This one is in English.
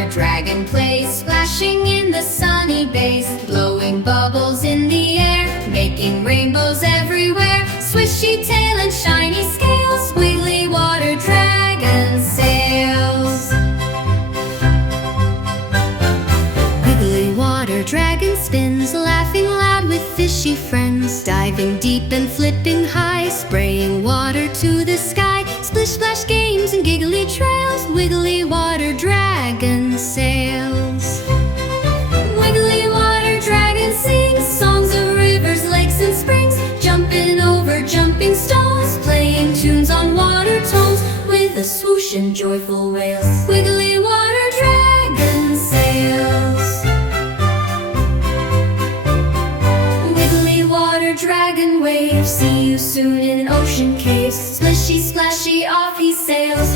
Water Dragon plays, splashing in the sunny bays, blowing bubbles in the air, making rainbows everywhere. Swishy tail and shiny scales, Wiggly Water Dragon sails. Wiggly Water Dragon spins, laughing loud with fishy friends, diving deep and flipping high, spraying water to the sky. Splish splash games and giggly trails, Wiggly Water Dragon sails. Wiggly Water Dragon sings songs of rivers, lakes and springs, jumping over jumping stones, playing tunes on water tones with a swoosh and joyful wails. Wiggly Water Dragon sails. Wiggly Water Dragon waves, see you soon in ocean caves. Splishy splashy off he sails.